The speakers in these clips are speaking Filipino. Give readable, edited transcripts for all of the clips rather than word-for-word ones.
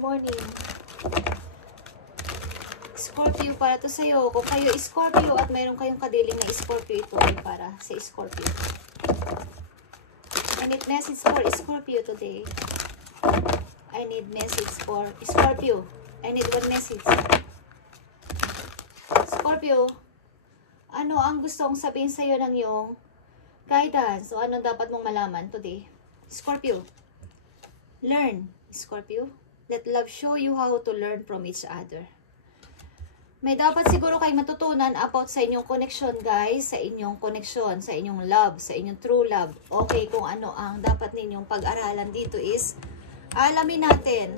morning. Scorpio, para to sa'yo. Kung kayo Scorpio at mayroon kayong kadiling na Scorpio, ito ay para sa Scorpio. I need message for Scorpio today. I need message for Scorpio. I need one message. Scorpio, ano ang gusto kong sabihin sa'yo ng iyong guidance? O ano dapat mong malaman today? Scorpio, learn. Scorpio, let love show you how to learn from each other. May dapat siguro kayo matutunan about sa inyong connection, guys. Sa inyong connection, sa inyong love, sa inyong true love. Okay, kung ano ang dapat ninyong pag-aralan dito is, alamin natin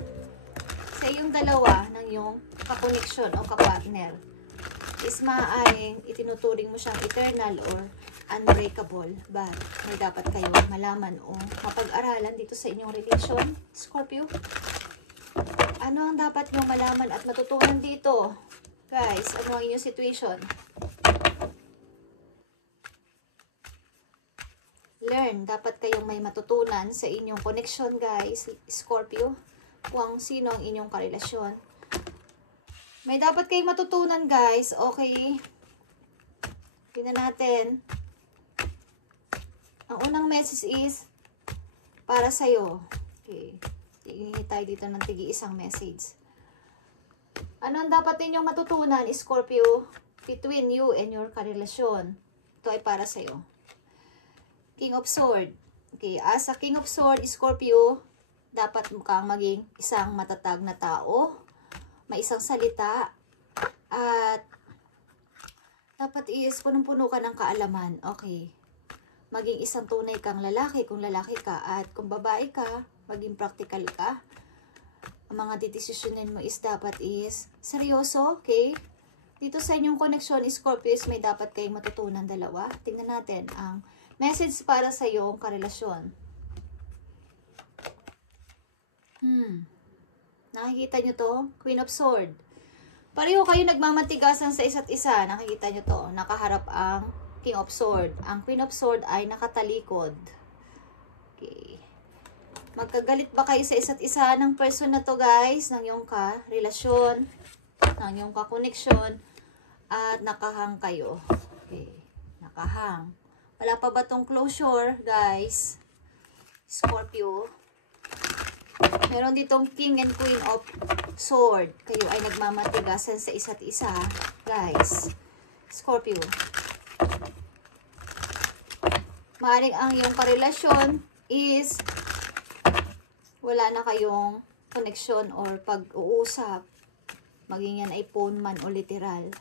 sa iyong dalawa ng iyong kakoneksyon o kapartner. Is maaaring itinuturing mo siyang eternal or unbreakable. But may dapat kayo malaman o mapag-aralan dito sa inyong relation, Scorpio. Ano ang dapat nyo malaman at matutunan dito? Guys, ano ang inyong situation? Learn. Dapat kayong may matutunan sa inyong connection, guys. Scorpio. Kung sino ang inyong karelasyon. May dapat kayong matutunan, guys. Okay. Tingnan natin. Ang unang message is para sa'yo. Okay. Tingin tayo dito ng tigi-isang message. Ano ang dapat ninyong matutunan, Scorpio, between you and your karelasyon? Ito ay para sa'yo. King of Swords. Okay, as a King of Swords, Scorpio, dapat kang maging isang matatag na tao, may isang salita, at dapat is punong-puno ka ng kaalaman. Okay. Maging isang tunay kang lalaki kung lalaki ka, at kung babae ka, maging practical ka. Ang mga didesisyonin mo is dapat is seryoso, okay? Dito sa inyong connection, Scorpio, may dapat kayong matutunan dalawa. Tingnan natin ang message para sa iyong karelasyon. Nakikita nyo to? Queen of Swords. Pareho kayo nagmamatigasan sa isa't isa. Nakikita nyo to? Nakaharap ang King of Swords. Ang Queen of Swords ay nakatalikod. Okay. Magkagalit ba kayo sa isa't isa ng person na to, guys? Ng iyong ka-relasyon, ng iyong ka-connection, at nakahang kayo. Okay. Nakahang. Wala pa ba tong closure, guys? Scorpio. Meron ditong King and Queen of Swords. Kayo ay nagmamatigasan sa isa't isa, guys. Scorpio. Maaaring ang iyong karelasyon is wala na kayong connection or pag-uusap. Maging yan ay phone man o literal.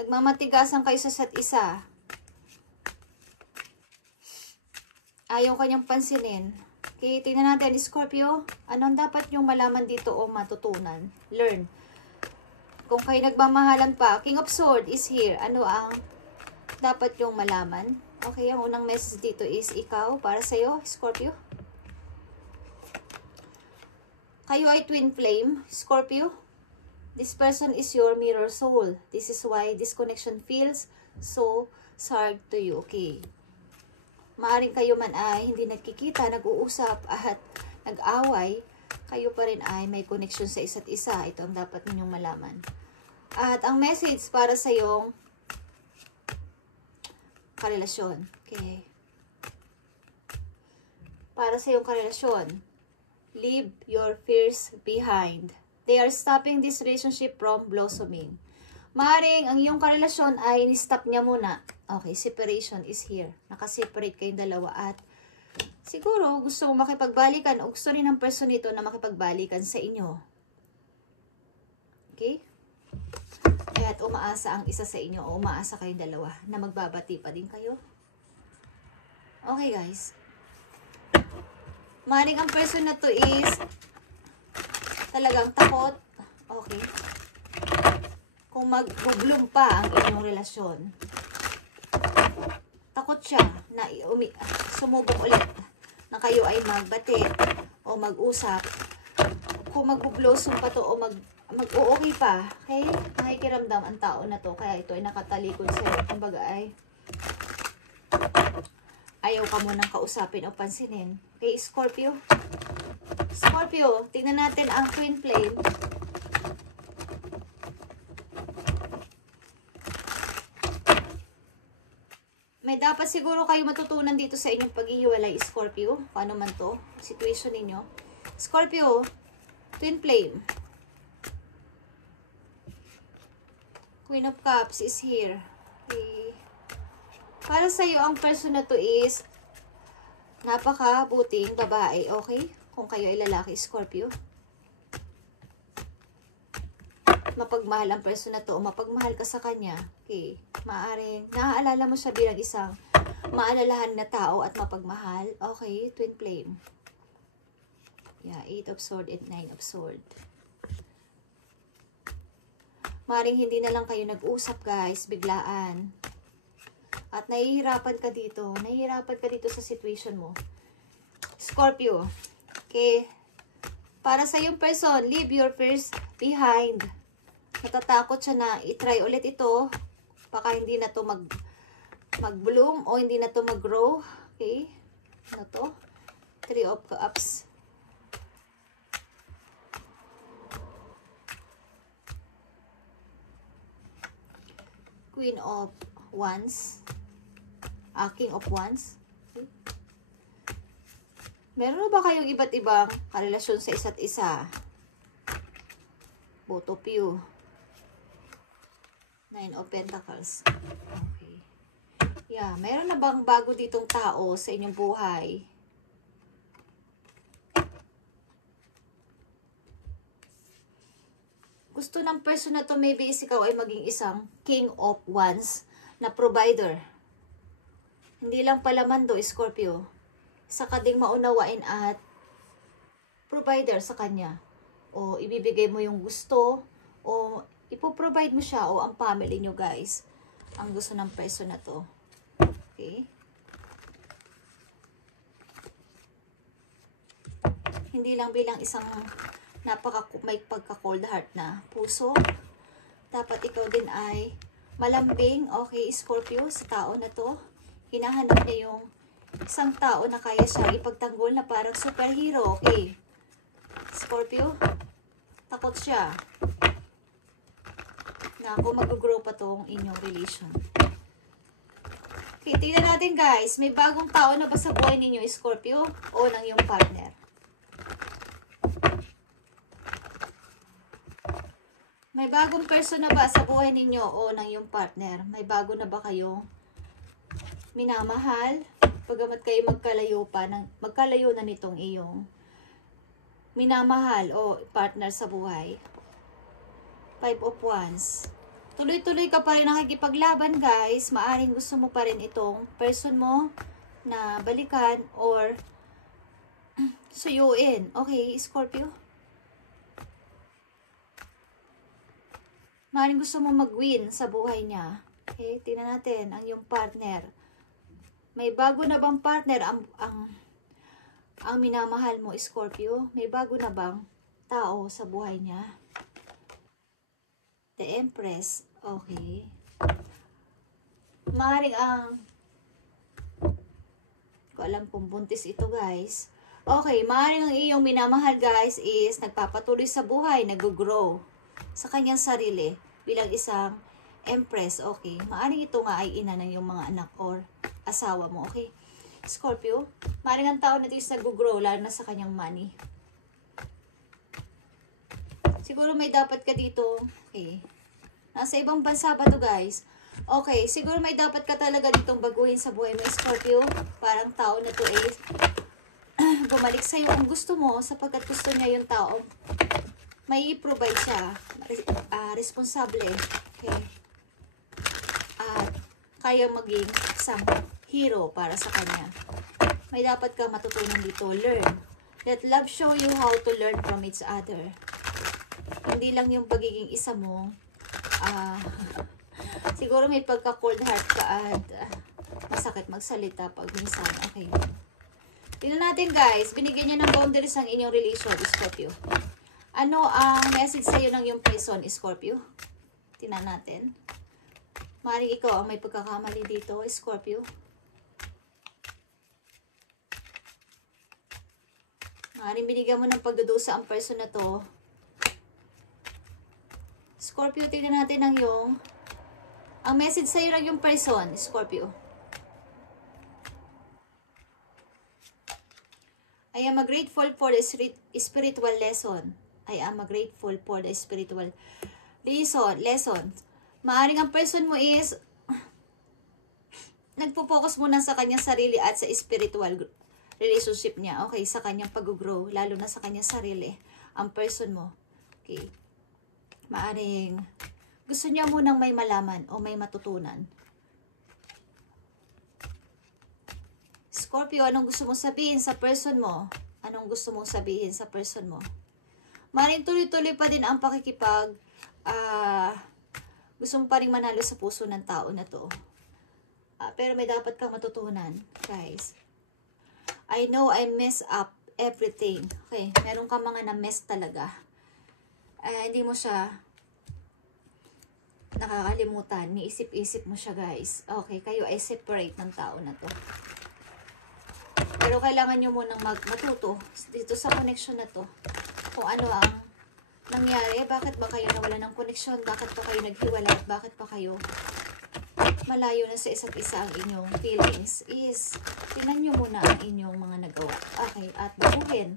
Nagmamatigasan kayo sa isa't isa. Ayaw kanyang pansinin. Okay, tingnan natin, Scorpio. Anong dapat nyong malaman dito o matutunan? Learn. Kung kayo nagmamahalan pa, King of Swords is here. Ano ang dapat nyong malaman? Okay, ang unang message dito is ikaw, para sa'yo, Scorpio. Kayo ay twin flame, Scorpio. This person is your mirror soul. This is why this connection feels so hard to you. Okay. Maaring kayo man ay hindi nagkikita, nag-uusap, at nag-away. Kayo pa rin ay may connection sa isa't isa. Ito ang dapat ninyong malaman. At ang message para sa iyong karelasyon. Okay. Para sa iyong karelasyon. Leave your fears behind. They are stopping this relationship from blossoming. Maring ang iyong karelasyon ay ni-stop niya muna. Okay, separation is here. Nakaseparate kayong dalawa at siguro gusto mo makipagbalikan o gusto rin ng person ito na makipagbalikan sa inyo. Okay? Kaya't umaasa ang isa sa inyo o umaasa kayong dalawa na magbabati pa din kayo. Okay, guys. Maring ang person na to is talagang takot. Okay. Kung mag-bloom pa ang inyong relasyon. Takot siya na sumubok ulit na kayo ay magbati o mag-usap. Kung mag-blossom pa to o mag-okay pa. Okay? Nakikiramdam ang tao na to. Kaya ito ay nakatalikod sa'yo. Kumbaga ay ayaw ka munang kausapin o pansinin. Okay, Scorpio? Scorpio, tingnan natin ang twin flame. May dapat siguro kayo matutunan dito sa inyong paghihiwalay, Scorpio. Paano man to, situation ninyo. Scorpio, twin flame. Queen of Cups is here. Okay. Para sa'yo, ang person na to is napakabuting babae, okay? Kung kayo ay lalaki, Scorpio. Mapagmahal ang person na to o mapagmahal ka sa kanya, okay, maaaring naaalala mo siya bilang isang maalalahan na tao at mapagmahal, okay, twin flame. Yeah, 8 of Swords and 9 of Swords. Maaaring hindi na lang kayo nag-usap, guys, biglaan. At nahihirapan ka dito sa situation mo, Scorpio. Okay, para sa yung person, leave your fears behind. Natatakot siya na i-try ulit ito. Baka hindi na to mag-bloom o hindi na to mag-grow. Okay? Ano to? 3 of Cups. Queen of Wands. King of Wands. Okay. Meron ba kayong iba't ibang karelasyon sa isa't isa? Both of you. 9 of Pentacles. Okay. Yeah, meron na bang bago ditong tao sa inyong buhay? Gusto ng person na to, maybe ikaw ay maging isang King of Wands na provider. Hindi lang pala mando, Scorpio. Isa ka ding maunawain at provider sa kanya. O ibibigay mo yung gusto, o ipoprovide mo siya, o ang family nyo, guys, ang gusto ng person na to. Okay? Hindi lang bilang isang may pagka-cold heart na puso. Dapat ikaw din ay malambing, okay, Scorpio, sa tao na to. Hinahanap niya yung isang tao na kaya siya ipagtanggol na parang superhero, okay? Scorpio, takot siya na kung mag-grow pa tong inyong relation. Okay, tingnan natin, guys. May bagong tao na ba sa buhay ninyo, Scorpio? O ng iyong partner? May bagong person na ba sa buhay ninyo o ng iyong partner? May bago na ba kayong minamahal? Pagamat kayo magkalayo na nitong iyong minamahal o partner sa buhay. 5 of Wands. Tuloy-tuloy ka pa rin nakikipaglaban, guys. Maaring gusto mo pa rin itong person mo na balikan or suyuin. Okay, Scorpio? Maaring gusto mo mag-win sa buhay niya. Okay, tingnan natin ang iyong partner. May bago na bang partner ang minamahal mo, Scorpio? May bago na bang tao sa buhay niya? The Empress. Okay. Maaaring ko alam kung buntis ito, guys. Okay, maaaring ang iyong minamahal, guys, is nagpapatuloy sa buhay, nag-grow sa kanyang sarili bilang isang Empress. Okay, maaaring ito nga ay ina ng iyong mga anak or asawa mo. Okay, Scorpio, maaaring ang tao na ito is nag-grow lalo na sa kanyang money. Siguro may dapat ka dito. Okay, nasa ibang bansa pa to, guys. Okay, siguro may dapat ka talaga ditong baguhin sa buhay mo, Scorpio. Parang tao na to is bumalik sa'yo kung gusto mo, sapagkat gusto niya yung tao. May i-provide siya. Responsable. Okay. At kaya maging isang hero para sa kanya. May dapat ka matutunan dito. Learn. Let love show you how to learn from each other. Hindi lang yung pagiging isa mo. Siguro may pagka-cold heart ka at masakit magsalita pag minsan. Okay. Tingnan natin, guys. Binigyan niya ng boundaries ang inyong relation, Scorpio. Ano ang message sa'yo ng yung person, Scorpio? Tingnan natin. Maaaring ikaw ang may pagkakamali dito, Scorpio. Maaaring binigyan mo ng pagdudusa ang person na to. Scorpio, tingnan natin ang ang message sa'yo ng yung person, Scorpio. I am grateful for the spiritual lesson. I am grateful for the spiritual lesson. Maaaring ang person mo is nagpo-focus muna sa kanyang sarili at sa spiritual relationship niya. Okay, sa kanyang pag-grow, lalo na sa kanyang sarili. Ang person mo. Okay. Maaaring gusto niya munang may malaman o may matutunan. Scorpio, anong gusto mong sabihin sa person mo? Anong gusto mong sabihin sa person mo? Maaaring tuloy-tuloy pa din ang pakikipag gusto mo pa rin manalo sa puso ng tao na to. Pero may dapat kang matutunan, guys. I know I mess up everything. Okay, meron ka mga na-mess talaga. Hindi mo siya nakakalimutan. Niisip-isip mo siya, guys. Okay, kayo ay separate ng tao na to. Pero kailangan nyo munang matuto dito sa connection na to. Kung ano ang nangyari, bakit ba kayo nawala ng connection, bakit pa kayo naghiwalay, bakit pa kayo malayo na sa isa't isa ang inyong feelings is, tingnan nyo muna ang inyong mga nagawa. Okay, at baguhin.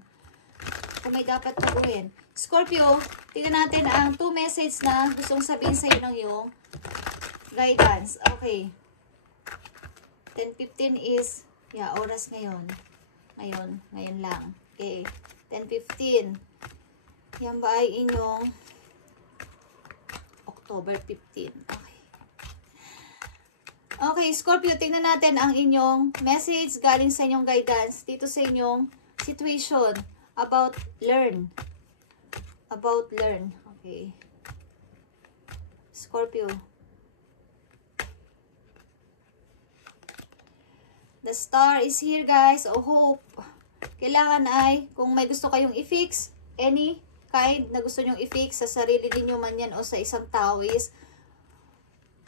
Kung may dapat baguhin. Scorpio, tingnan natin ang 2 message na gustong sabihin sa'yo ng iyong guidance. Okay. 10:15 is, oras ngayon. Ngayon lang. Okay. 10:15. Yan ba ay inyong October 15. Okay. Okay, Scorpio, tingnan natin ang inyong message galing sa inyong guidance dito sa inyong situation about learn. About learn. Okay. Scorpio. The star is here, guys. O hope. Kailangan ay, kung may gusto kayong i-fix, any kind na gusto nyong i-fix sa sarili ninyo man yan o sa isang tao is,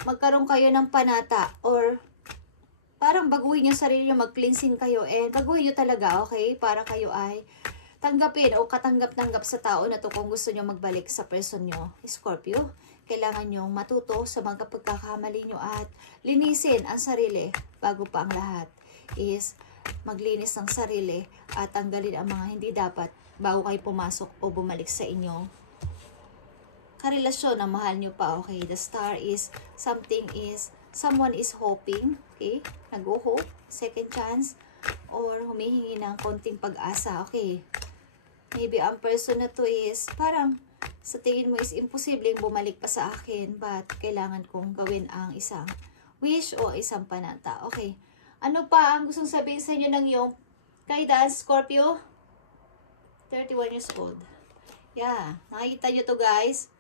magkaroon kayo ng panata or parang baguhin yung sarili nyo, mag-cleansing kayo and baguhin nyo talaga, okay? Para kayo ay tanggapin o katanggap-tanggap sa tao na to kung gusto nyo magbalik sa person nyo, Scorpio. Kailangan nyo matuto sa mga pagkakamali nyo at linisin ang sarili bago pa ang lahat is maglinis ng sarili at tanggalin ang mga hindi dapat bago kayo pumasok o bumalik sa inyong karelasyon na mahal nyo pa, okay? The star is, someone is hoping, okay? Nag-hope, second chance, or humihingi ng konting pag-asa, okay? Maybe ang person na to is, parang, sa tingin mo is imposibleng bumalik pa sa akin, but kailangan kong gawin ang isang wish o isang panata, okay? Ano pa ang gustong sabihin sa inyo ng iyong guidance, Scorpio? 31 years old. Yeah, nakikita nyo to, guys.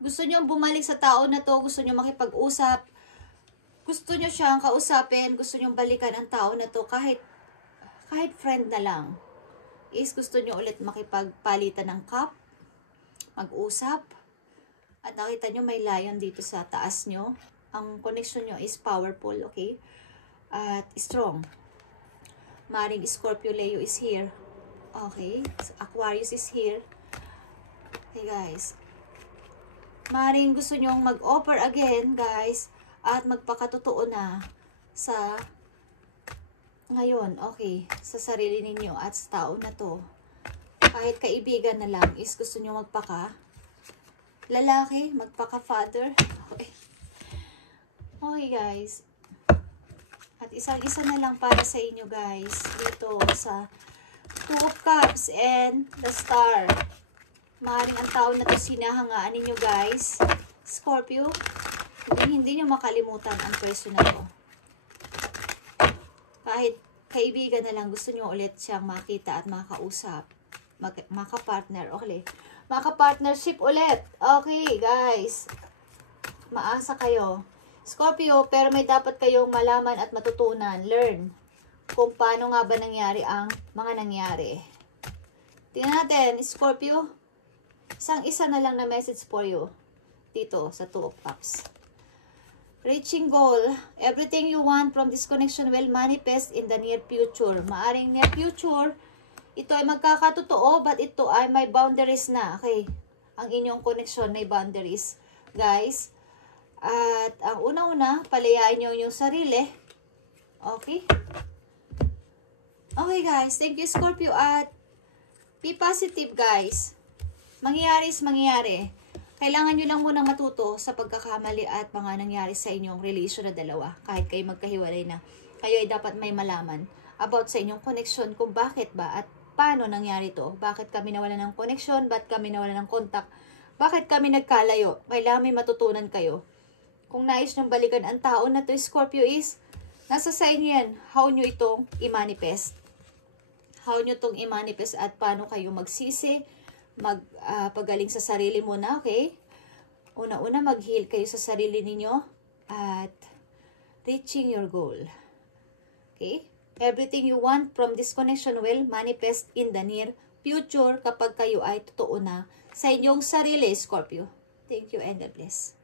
Gusto nyo bumalik sa tao na to, gusto nyo makipag-usap, gusto nyo siyang kausapin, gusto nyo balikan ang tao na to kahit friend na lang. Is gusto nyo ulit makipagpalitan ng cup, mag-usap, at nakita nyo may lion dito sa taas nyo. Ang connection nyo is powerful, okay? At strong. Maring Scorpio, Leo is here. Okay, Aquarius is here. Okay, guys. Maring gusto nyong mag-offer again, guys, at magpakatotoo na sa ngayon, okay, sa sarili ninyo at sa tao na to. Kahit kaibigan na lang is gusto nyo magpaka lalaki, magpaka father. Okay. Okay, guys. At isang-isa na lang para sa inyo, guys, dito sa 2 of Cups and the Star. Maaaring ang tao na to sinahangaan ninyo, guys. Scorpio, hindi nyo makalimutan ang person na to. Kahit kaibigan na lang, gusto nyo ulit siyang makita at makausap. Maka-partner, okay. Maka-partnership ulit. Okay, guys. Maasa kayo. Scorpio, pero may dapat kayong malaman at matutunan. Learn kung paano nga ba nangyari ang mga nangyari. Tingnan natin, Scorpio. Isang-isa na lang na message for you dito sa 2 of Cups. Reaching goal. Everything you want from this connection will manifest in the near future. Maaring near future ito ay magkakatotoo, but ito ay may boundaries na. Okay? Ang inyong connection may boundaries, guys. At ang una-una, palayain nyo yung sarili. Okay? Okay, guys. Thank you, Scorpio. At be positive, guys. Mangyayari is mangyayari. Kailangan nyo lang munang matuto sa pagkakamali at mga nangyari sa inyong relasyon na dalawa. Kahit kayo magkahiwalay na, kayo ay dapat may malaman about sa inyong connection kung bakit ba at paano nangyari to. Bakit kami nawalan ng connection? Bakit kami nawalan ng contact? Bakit kami nagkalayo? Kailangan may matutunan kayo. Kung nais nyong balikan ang tao na to, Scorpio, is nasa sa inyo yan. How nyo itong i-manifest. How nyo itong i-manifest at paano kayo magsisi, pagaling sa sarili muna, okay? Una-una, mag-heal kayo sa sarili ninyo at reaching your goal. Okay? Everything you want from this connection will manifest in the near future kapag kayo ay totoo na sa inyong sarili, Scorpio. Thank you and God bless.